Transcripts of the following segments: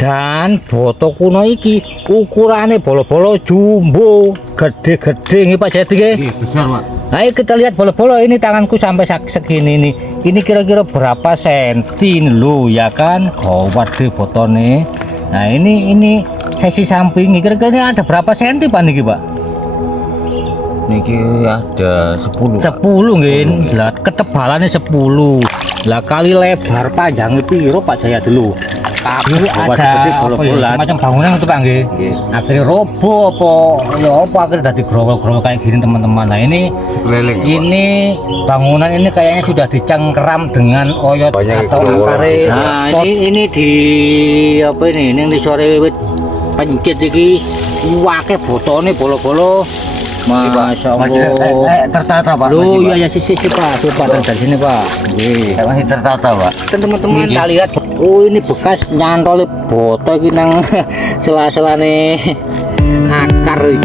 Dan boto kuno iki ukurannya bolo-bolo jumbo, gede-gede nih Pak Jayadi nggih. Iya, besar, Pak. Ayo kita lihat bolo-bolo ini, tanganku sampai segini nih. Ini kira-kira berapa senti nih lo ya kan? Gawat deh botone. Nah ini sesi samping kira-kira ini ada berapa senti Pak niki Pak? Niki ada 10. 10 nggih. Lah ketebalannya 10. Lah kali lebar panjangnya piro Pak Jayadi dulu? Kabeh ada bola-bola. macam bangunan itu Pak nggih. Akhirnya roboh apa ya apa akhirnya dadi growol-growol kayak gini teman-teman. Nah ini bangunan ini kayaknya sudah dicengkeram dengan oyot atau akare. Nah ini di apa ini yang di sore wit pencit iki wake botone bolo-bolo. Masya Allah. Tertata, Pak. Loh ya sisi Pak, dari sini Pak. Nggih. Masih tertata, Pak. Teman-teman kita lihat, oh ini bekas nyantol boto iki nang sela-selane akar.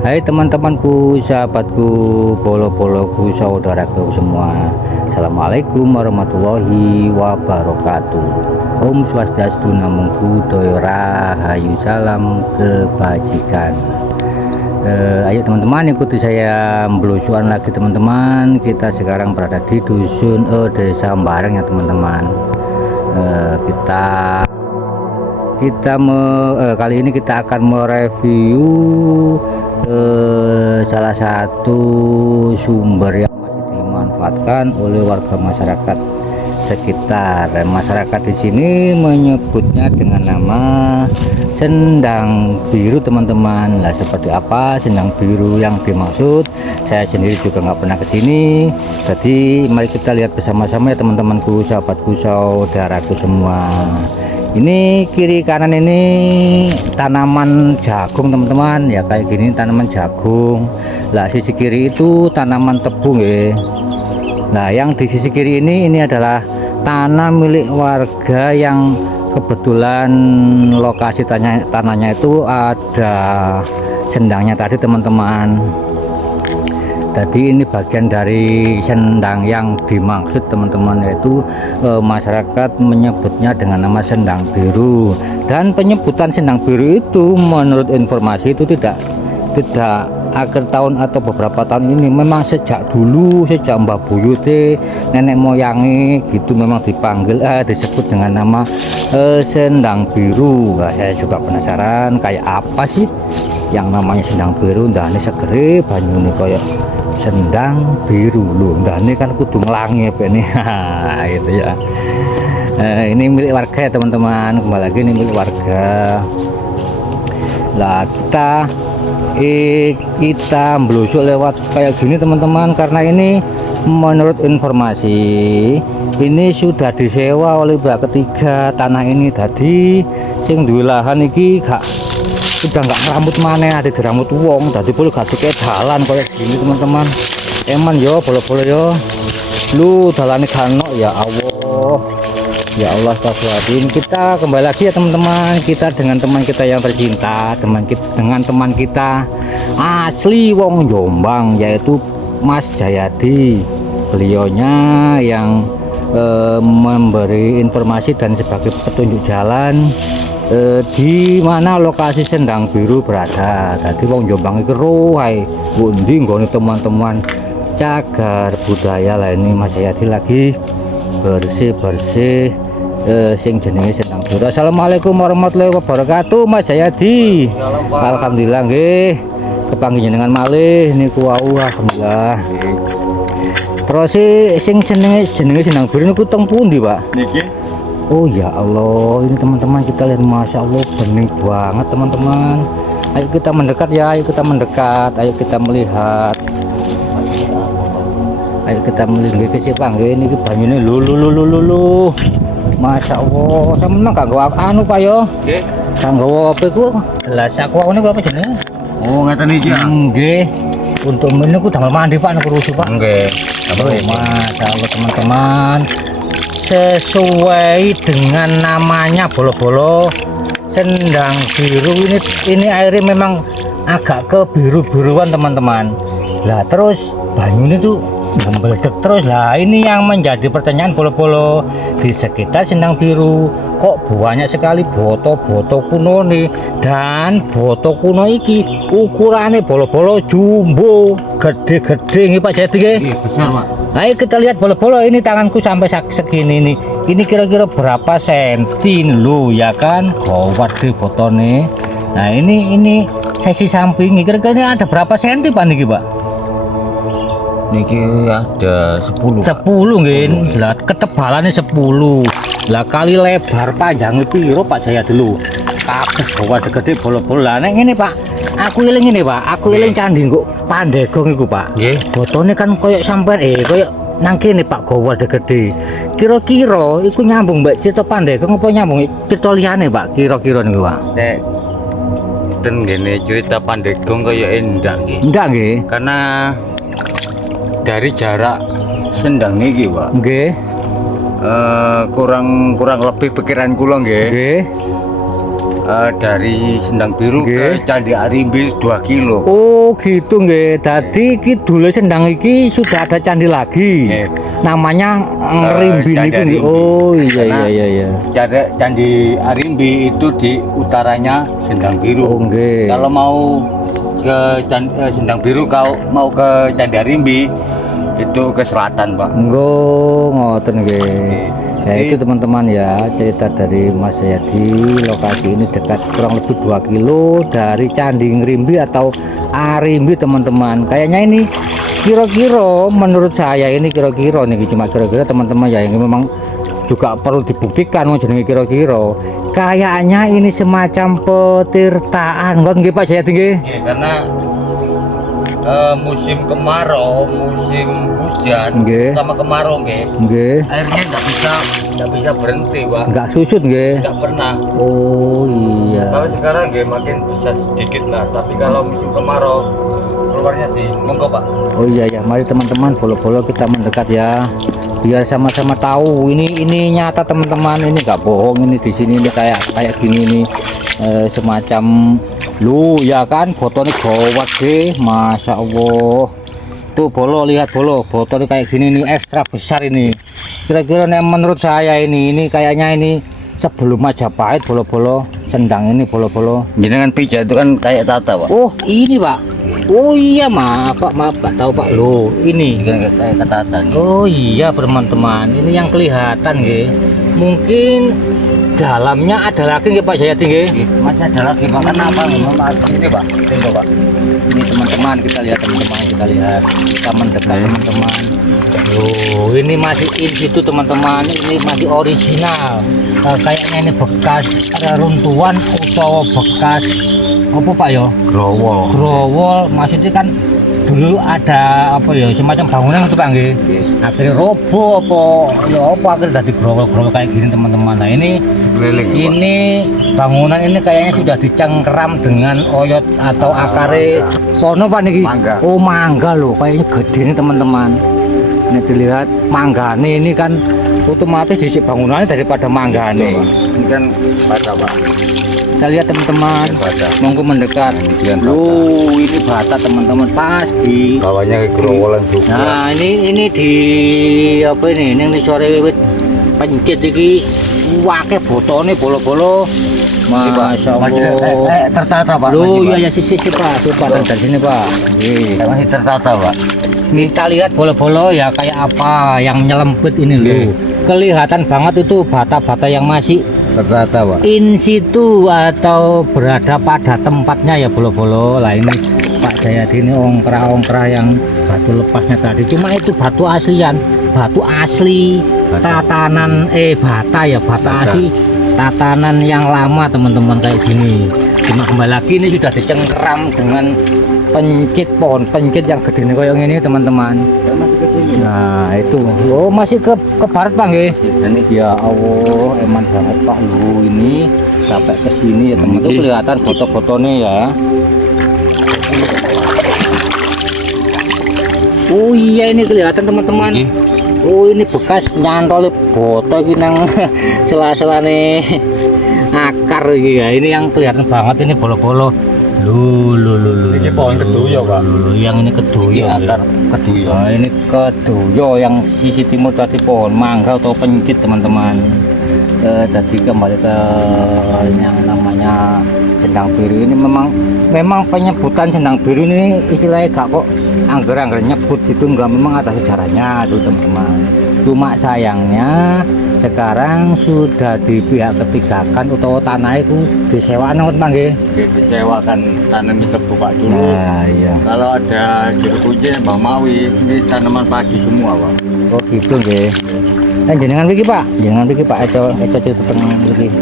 Hai teman-temanku, sahabatku, polo-poloku, saudaraku semua. Assalamualaikum warahmatullahi wabarakatuh. Om Swastiastu, Namo Buddhaya, Rahayu, salam kebajikan. Ayo teman-teman ikuti saya belusuan lagi teman-teman. Kita sekarang berada di dusun Desa Bareng ya teman-teman. Kali ini kita akan mereview salah satu sumber yang masih dimanfaatkan oleh warga masyarakat sekitar. Masyarakat di sini menyebutnya dengan nama sendang biru teman-teman. Nah seperti apa sendang biru yang dimaksud, saya sendiri juga nggak pernah kesini. Jadi mari kita lihat bersama-sama ya teman-temanku, sahabatku, saudaraku semua. Ini kiri kanan ini tanaman jagung teman-teman ya, kayak gini tanaman jagung. Lah sisi kiri itu tanaman tebu ya. Nah yang di sisi kiri ini adalah tanah milik warga yang kebetulan lokasi tanahnya itu ada sendangnya tadi teman-teman. Jadi ini bagian dari sendang yang dimaksud teman-teman, yaitu masyarakat menyebutnya dengan nama sendang biru. Dan penyebutan sendang biru itu menurut informasi itu tidak akhir tahun atau beberapa tahun ini, memang sejak dulu, sejak Mbah Buyute nenek moyangi gitu memang disebut dengan nama sendang biru. Nah, saya juga penasaran kayak apa sih yang namanya sendang biru. Nah ini segere banyune kayak sendang biru loh. Nah ini kan kudu ngelangi apa ini gitu ya. Ini milik warga ya teman-teman, kembali lagi ini milik warga. Lah kita belusuk lewat kayak gini teman-teman, karena ini menurut informasi ini sudah disewa oleh pihak ketiga tanah ini. Tadi sing duwe lahan iki udah nggak ngerambut mana, ada dirambut wong, tadi boleh gak kayak jalan kayak gini teman-teman. Eman yo bolo-bolo yo lu dalane kano ya Allah, ya Allah, astagfirullahaladzim. Kita kembali lagi ya teman-teman, kita dengan teman kita yang tercinta, dengan teman kita asli wong Jombang, yaitu Mas Jayadi. Beliaunya yang memberi informasi dan sebagai petunjuk jalan di mana lokasi sendang biru berada. Tadi wong Jombang itu rohai bundi nggone teman-teman cagar budaya lah. Ini Mas Jayadi lagi bersih sing jenenge sendang biru. Assalamualaikum warahmatullahi wabarakatuh Mas Jayadi. Alhamdulillah nggih, kepanggih jenengan malih niku wau alhamdulillah. Terus sing jenenge sendang biru niku teng pundi Pak? Niki. Oh ya Allah, ini teman-teman kita lihat, masya Allah bening banget teman-teman. Ayo kita mendekat ya, ayo kita mendekat, ayo kita melihat, ayo kita melihat ke siapa ini banyune lulu. Masya Allah, saya menang gak gua anu Pak yo. Nggih. Kanggo apa iku? Gelas aku ini apa jenenge? Oh ngeten iki ya. Nggih. untuk ini aku damel mandi Pak nek rusuh Pak. Nggih. Apa Oh, iki? Masya Allah teman-teman, sesuai dengan namanya bolo-bolo sendang biru ini airnya memang agak ke biru-biruan teman-teman. Lah terus banyunya tuh membeledek terus. Lah ini yang menjadi pertanyaan bolo-bolo di sekitar sendang biru, kok banyak sekali boto-boto kuno nih. Dan boto kuno iki ukurannya bolo-bolo jumbo gede-gede nih Pak Jati nggih. Iya, besar Pak. Ayo kita lihat bolo-bolo ini, tanganku sampai segini nih. Ini kira-kira berapa senti lu ya kan? Gawat di fotone. Nah ini sesi samping kira-kira ini ada berapa senti Pak niki Pak? Niki ada 10. 10 nggih. Lah ketebalannya 10. Lah kali lebar panjangnya piro Pak Jaya dulu? Kabeh gawat gede bolo-bolo. Lah nek ngene Pak, aku eling ini Pak, aku eling candi kok Pandegong iku Pak. Nggih. Fotone kan koyok sampean koyok nang kene Pak gawat gede. Kira-kira iku nyambung Mbak cerita Pandegong apa nyambung cerita liyane Pak? Kira-kira niku Pak. Nek ten gene cerita Pandegong kaya endah nggih. Enggak nggih. Karena dari jarak sendang niki Pak, Nggih. kurang lebih pikiran kula nggih. Nggih. Dari Sendang Biru Nggih. ke Candi Arimbi 2 kilo. Oh gitu nggih. Dadi iki dulu sendang iki sudah ada candi lagi. Nggih. Namanya Rimbi Candi niku nggih. Arimbi. Oh iya Karena iya. Candi Arimbi itu di utaranya Sendang Oh Biru. nggih. Kalau mau ke Sendang Biru, kau mau ke Candi Arimbi itu ke selatan Pak. Nggo ngoten nggih. Ya itu teman-teman ya, cerita dari Mas Jayadi. Lokasi ini dekat kurang lebih 2 kilo dari Candi Ngrimbi atau Arimbi teman-teman. Kayaknya ini kira-kira menurut saya ini kira-kira nih, cuma kira-kira teman-teman ya, ini memang juga perlu dibuktikan mau jenenge kira-kira. Kayaknya ini semacam petirtaan kan nggih Pak Jayadi nggih? Karena musim kemarau, musim hujan, Nggih. sama kemarau nggih, Nggih. airnya nggak bisa berhenti Pak. Enggak susut nggih. Nggak pernah. Oh iya. Kalau sekarang nggih makin bisa sedikit lah, tapi kalau musim kemarau keluarnya di monggo Pak. Oh iya ya, mari teman-teman bolo-bolo kita mendekat ya, biar sama-sama tahu ini nyata teman-teman, ini nggak bohong, ini di sini ini kayak gini nih, semacam lu ya kan, fotonya gawat deh, Masya Allah. Tuh bolo, lihat bolo, fotonya kayak gini nih, ekstra besar ini. Kira-kira menurut saya ini kayaknya ini sebelum Majapahit bolo-bolo sendang ini bolo-bolo. Jenengan pijat itu kan kayak tata Pak. Oh ini Pak. Oh iya maaf Pak tahu Pak lo ini. Kan kayak ketatan. Oh iya teman-teman, ini yang kelihatan nggih. Mungkin dalamnya ada lagi nggih Pak Jayadi nggih. Masih ada lagi Pak. Kenapa? Ini Pak. Tunggu Pak. Ini teman-teman kita lihat kita mendekat teman-teman. Loh, ini masih in situ teman-teman, ini masih original. Kayaknya ini bekas reruntuhan atau bekas apa Pak ya? Growol. Growol, maksudnya kan dulu ada apa ya, semacam bangunan itu Pak nggih. Akhirnya roboh apa akhirnya dari growol kayak gini teman-teman. Nah ini Keliling. ini bangunan ini kayaknya sudah dicengkeram dengan oyot atau akare pono Pak niki. Mangga. Oh mangga loh, kayaknya gede ini teman-teman. Ini dilihat manggane ini kan otomatis disik bangunannya daripada manggane Pak. Ini kan bata Pak. Saya lihat teman-teman, Bata. monggo mendekat. Loh, ini bata teman-teman, pasti. Bawahnya growolan juga. Nah, ini di apa ini sore wit pencit iki wake botone bolo-bolo. Masya Masih Allah. tertata Pak. Loh, iya ya sisi Pak, coba dari sini Pak. Nggih. Masih tertata Pak. Kita lihat bolo-bolo ya kayak apa yang nyelempit ini loh. Kelihatan banget itu bata-bata yang masih Tertata Pak. in situ atau berada pada tempatnya ya bolo-bolo. Lah ini Pak Jayadi ini ongkrah-ongkrah yang batu lepasnya tadi, cuma itu batu aslian, batu asli tatanan bata ya, bata asli tatanan yang lama teman-teman kayak gini. Cuma kembali lagi ini sudah dicengkeram dengan pencit, pohon pencit yang gede nih kayak ini teman-teman. Nah itu, oh masih ke barat Pak nggih. Ya Allah, eman banget Pak lu ini sampai ke sini ya teman. Tuh kelihatan foto-fotonya ya. Oh iya, ini kelihatan teman-teman. Ini. Oh, ini bekas nyantol boto iki nang sela-selane akar iki ya. Ini yang kelihatan banget ini bolo-bolo. Lu. Ini pohon keduyo, Pak. Yang ini keduyo. Ini akar keduyo. Nah, ini keduyo yang sisi timur tadi pohon mangga atau pencit teman-teman. Jadi kembali ke yang namanya sendang biru ini memang penyebutan sendang biru ini istilahnya gak kok angger-angger nyebut itu enggak, memang ada sejarahnya tuh teman-teman. Cuma sayangnya sekarang sudah di pihak ketiga kan atau tanah itu disewakan teman nggih. Disewakan tanam tebu Pak dulu. Nah, iya. Kalau ada jeruk kunci Mbak Mawi, ini tanaman padi semua Pak. Oh gitu nggih. Jenengan iki Pak, eco teng mriki.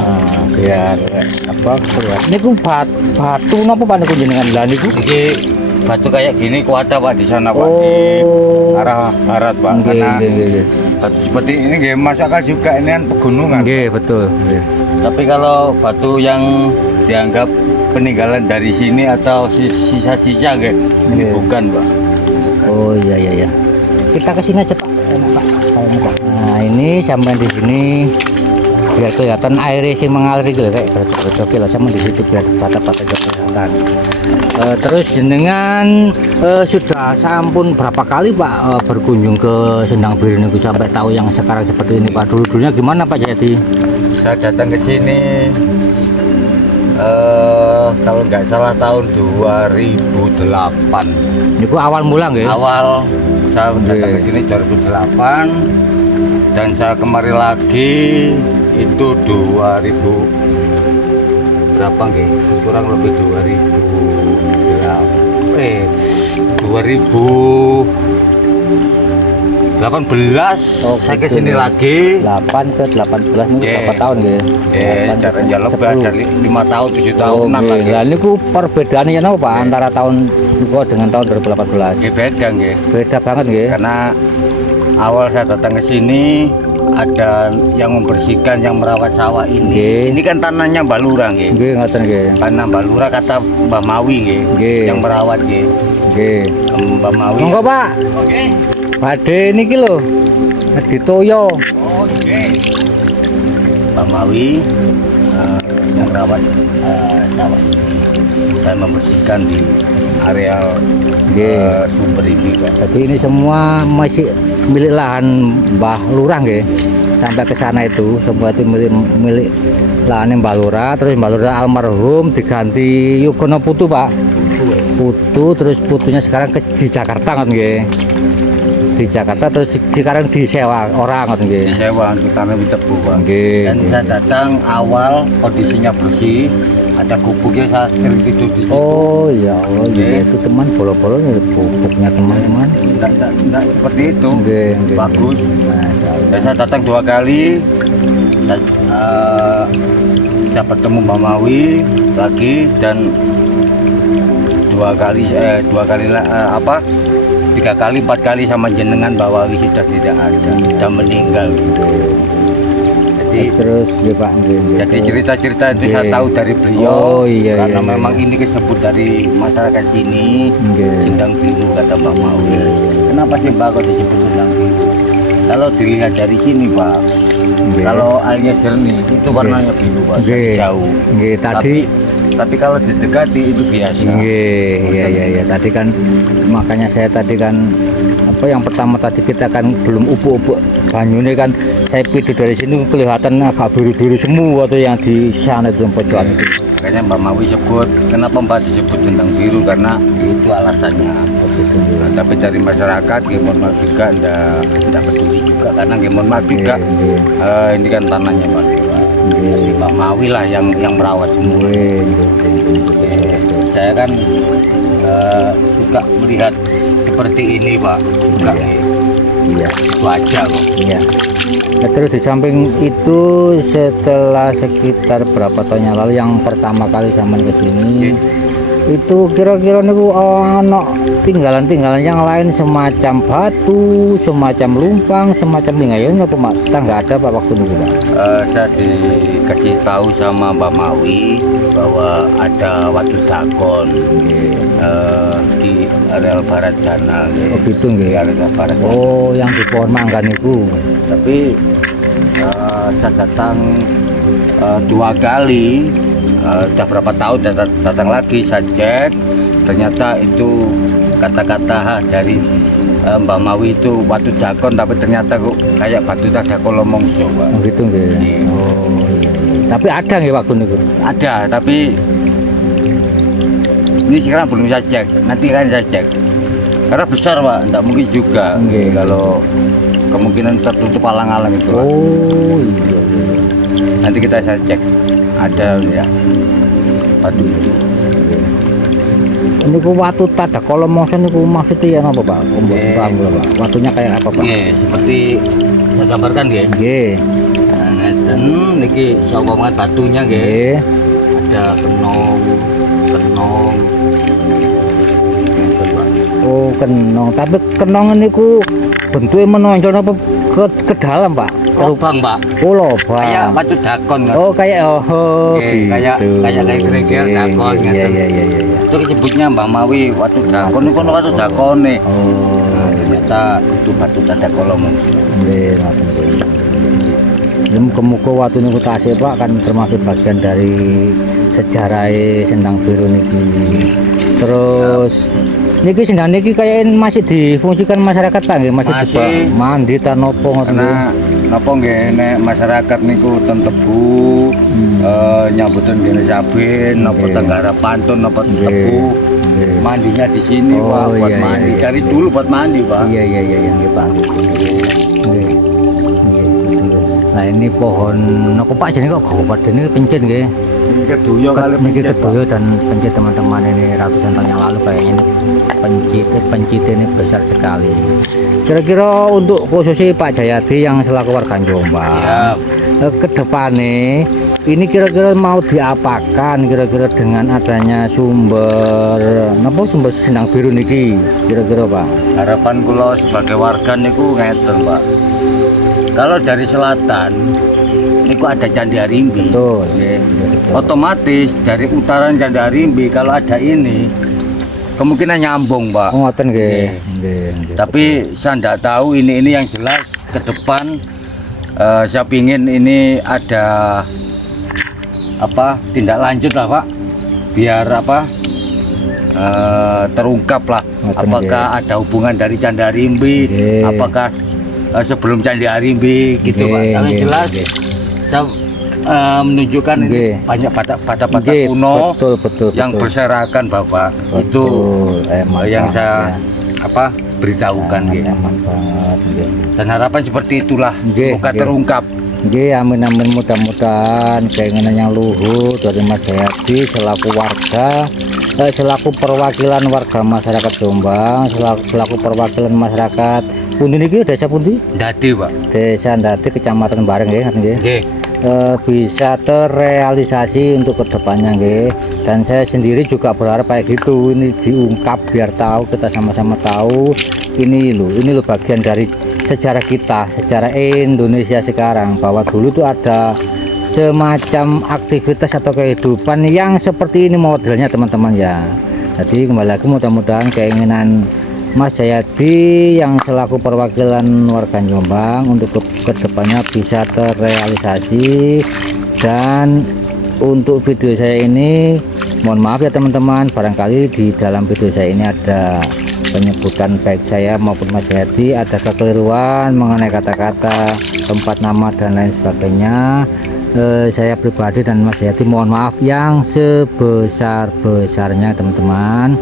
Nah, biar apa keluar. Niku batu napa Pak niku jenengan lah niku? Iki batu kayak gini kuat Pak di sana Pak. Di Oh. arah barat Pak. Nggih, Karena nggih. batu seperti ini nggih masakan juga ini kan pegunungan. Nggih, betul. Nggih. Tapi kalau batu yang dianggap peninggalan dari sini atau sisa-sisa nggih, ini Nggih. bukan Pak. Oh iya. Kita ke sini aja Pak. Enak Pak. Kayaknya, Pak. Nah, ini sampai di sini biar kelihatan air sih mengalir gitu kayak bercocok lah sama di situ biar bata-bata kelihatan. Terus jenengan sudah sampun berapa kali Pak berkunjung ke Sendang Biru ini sampai tahu yang sekarang seperti ini Pak? Dulunya gimana Pak Jayadi? Saya datang ke sini kalau nggak salah tahun 2008. Itu awal mula nggih? Awal saya datang Oke. ke sini 2008 dan saya kemari lagi itu 2000 berapa nggih? Kurang lebih 2018 Oh, saya gitu, kesini ya. lagi. 8 ke 18 ini Iya. berapa tahun nggih? 8 ke Jaraknya lebih 10. ada 5 tahun, 7 Oh, tahunan nggih. lagi. Lah niku perbedaannya napa Pak antara tahun niku dengan tahun 2018? Nggih, beda nggih. Beda banget nggih. Karena awal saya datang ke sini ada yang membersihkan, yang merawat sawah ini. Nggih. Ini kan tanahnya Mbak Lurah nggih. Nggih ngoten nggih. Tanah Mbak Lurah kata Mbak Mawi nggih. Nggih. Yang merawat nggih. Nggih. Mbak Mawi. Monggo Pak. Oke. Badhe niki lho. Ditoyo. Oh, oke. Mbak Mawi yang merawat sawah ini dan membersihkan di areal Nggih. sumber ini Pak. Jadi ini semua masih milik lahan Mbah Lurah nggih. Sampai ke sana itu semua itu milik lahan Mbah Lurah, terus Mbah Lurah almarhum diganti Yugono Putu Pak. Putu, terus putunya sekarang di Jakarta kan nggih. Di Jakarta terus sekarang disewa orang kan nggih. Disewa untuk tanam tebu Pak. Nggih. Dan saya datang awal kondisinya bersih, ada gubuknya saya sering tidur di situ. Oh iya, oh iya Nggih. itu teman bolo-bolo nih pupuknya teman-teman. Enggak seperti itu. Nggih, nggih. Bagus. Masya Allah. Dan saya datang 2 kali dan saya bertemu Mbak Mawi lagi dan 2 kali 3 kali 4 kali sama jenengan Mbak Mawi sudah tidak ada, sudah meninggal. Jadi Terus ya Pak. Nggih, nggih. Jadi cerita-cerita itu saya Nggih. tahu dari beliau. Oh, iya, karena iya, memang iya. ini disebut dari masyarakat sini Nggih. Sendang Biru kata Mbak Mawi. Kenapa sih Mbak kok disebut Sendang Biru? Kalau dilihat dari sini Pak, Nggih. kalau airnya jernih itu warnanya biru Pak, Nggih. jauh. Nggih, tadi Tapi kalau didekati itu biasa. nggih, iya. Tadi kan makanya saya tadi kan apa yang pertama tadi kita kan belum ubuk-ubuk banyune kan saya pidu dari sini kelihatan agak biru-biru semua tuh yang di sana itu pojokan itu. Makanya Mbak Mawi sebut, kenapa Mbak disebut Sendang Biru karena itu alasannya. Begitu. Nah, tapi dari masyarakat, mohon maaf juga enggak peduli juga karena mohon maaf juga Nggih, ini kan tanahnya Mbak Lurah. Jadi Mbak Mawi lah yang merawat semua. nggih. Saya kan suka melihat seperti ini Pak. Suka Iya. itu aja kok. Iya. Nah, terus di samping itu setelah sekitar berapa tahun yang lalu yang pertama kali zaman ke sini Itu kira-kira niku ana tinggalan-tinggalan yang lain semacam batu, semacam lumpang, semacam tinggalan apa Pak? Kita nggak ada Pak waktu itu Pak. Saya dikasih tahu sama Mbak Mawi bahwa ada Watu Dakon di areal barat sana. Oh gitu Di nggih. areal barat. Oh yang di pohon mangga niku. Tapi saya datang 2 kali, udah berapa tahun datang lagi, saya cek ternyata itu kata-kata dari Mbak Mawi itu Watu Dakon, tapi ternyata kok kayak batu Tadako Lomongso Pak. Oh gitu nggih. Iya. Oh iya. Tapi ada nggih waktu niku. Ada, tapi ini sekarang belum saya cek, nanti kan saya cek karena besar Pak, enggak mungkin juga. Nggih. Kalau kemungkinan tertutup alang-alang itu Pak. Oh iya. Nanti saya cek ada ya batu itu. Niku Watu Tadako Lomongso niku maksudnya yang apa Pak? Paham Pak. Watunya kayak apa Pak? Iya, seperti saya gambarkan ya. Nggih. Nah, ngeten niki sawongan batunya nggih. Nggih. Ada kenong. Ngeten Pak. Oh kenong, tapi kenong niku bentuknya menonjol apa ke dalam Pak? Lubang Pak. Oh lobang. Kayak Watu Dakon kan. Oh kayak Oke, kayak kira-kira dakon Iya ngeten. iya iya iya. Itu disebutnya Mbak Mawi Watu Dakon, itu Watu Dakone. Oh. Nah, ternyata itu batu Tadako Lomongso. Nggih, ngoten nggih. Muga-muga watu niku tasih Pak kan termasuk bagian dari sejarah Sendang Biru niki. Terus niki sendang niki kayak masih difungsikan masyarakat Pak nggih, masih Masih. bisa mandi ta nopo ngoten nggih. Karena napa nggih nek masyarakat niku ten tebu nyambutan gene sabin napa Nggih. tenggara pantun napa Nggih. tebu Nggih. mandinya di sini Oh, Pak buat iya, mandi. iya, iya. Dari dulu buat mandi Pak. Iya iya iya iya nggih Pak. Nggih. Nggih, betul. Nah ini pohon napa Pak jenenge kok gede ini pencet nggih. Ini keduyo kali Niki pencet, Pak. kedoyo dan pencit teman-teman ini ratusan tahun yang lalu kayaknya ini pencit ini besar sekali. Kira-kira untuk khususnya Pak Jayadi yang selaku warga Jombang, Siap. ke depannya ini kira-kira mau diapakan kira-kira dengan adanya sumber Sendang Biru niki kira-kira Pak? Harapan kula sebagai warga niku ngeten Pak. Kalau dari selatan niku ada Candi Arimbi. Betul. Nggih. Betul. Otomatis dari utaran Candi Arimbi kalau ada ini kemungkinan nyambung Pak. Oh, ngoten nggih. Nggih. Nggih, nggih. Tapi saya tidak tahu ini yang jelas ke depan saya pingin ini ada apa tindak lanjut lah Pak, biar apa terungkap lah Ngoten, apakah ada hubungan dari Candi Arimbi, Nggih. apakah sebelum Candi Arimbi gitu Pak. Nggih, Tapi nggih, jelas nggih. saya menunjukkan ini Nggih. banyak bata-bata Nggih, kuno betul yang berserakan Bapak. Itu Emang yang banget, saya ya. apa beritahukan gitu. Emang banget nggih. Dan harapan seperti itulah Nggih, semoga nggih. terungkap. Nggih, amin amin mudah-mudahan keinginan yang luhur dari Mas Jayadi selaku warga selaku perwakilan warga masyarakat Jombang, selaku perwakilan masyarakat pundi niki desa pundi? Dadi Pak. Desa Ndadi Kecamatan Bareng nggih, ngoten nggih. Nggih. Bisa terrealisasi untuk kedepannya nggih. Dan saya sendiri juga berharap kayak gitu ini diungkap biar tahu, kita sama-sama tahu ini loh bagian dari sejarah kita, sejarah Indonesia sekarang, bahwa dulu tuh ada semacam aktivitas atau kehidupan yang seperti ini modelnya teman-teman ya. Jadi kembali lagi mudah-mudahan keinginan Mas Jayadi yang selaku perwakilan warga Jombang untuk kedepannya bisa terrealisasi. Dan untuk video saya ini mohon maaf ya teman-teman, barangkali di dalam video saya ini ada penyebutan baik saya maupun Mas Jayadi ada kekeliruan mengenai kata-kata, tempat nama dan lain sebagainya. Saya pribadi dan Mas Jayadi mohon maaf yang sebesar-besarnya teman-teman.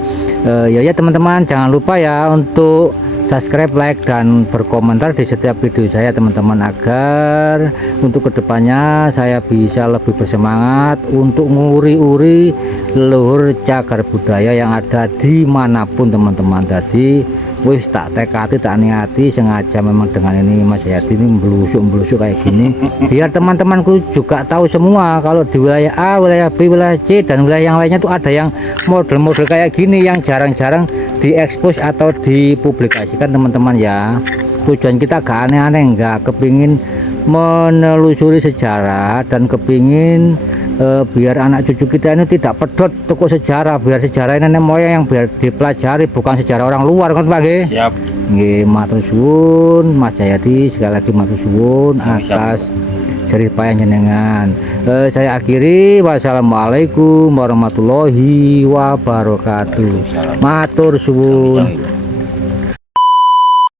Ya teman-teman, jangan lupa ya untuk subscribe, like dan berkomentar di setiap video saya teman-teman, agar untuk kedepannya saya bisa lebih bersemangat untuk nguri-uri leluhur cagar budaya yang ada dimanapun teman-teman. Jadi wis tak tekati, tak niati sengaja memang dengan ini Mas Hayati ini belusuk kayak gini biar teman-temanku juga tahu semua kalau di wilayah A, wilayah B, wilayah C dan wilayah yang lainnya tuh ada yang model-model kayak gini yang jarang-jarang diekspos atau dipublikasikan teman-teman ya. Tujuan kita gak aneh-aneh, nggak kepingin menelusuri sejarah dan kepingin biar anak cucu kita ini tidak pedot toko sejarah, biar sejarah nenek moyang yang biar dipelajari, bukan sejarah orang luar kan Pak nggih. Siap. Nggih, matur suwun Mas Hayati, sekali lagi matur suwun atas jerih payah jenengan. Saya akhiri, wassalamualaikum warahmatullahi wabarakatuh. Matur suwun.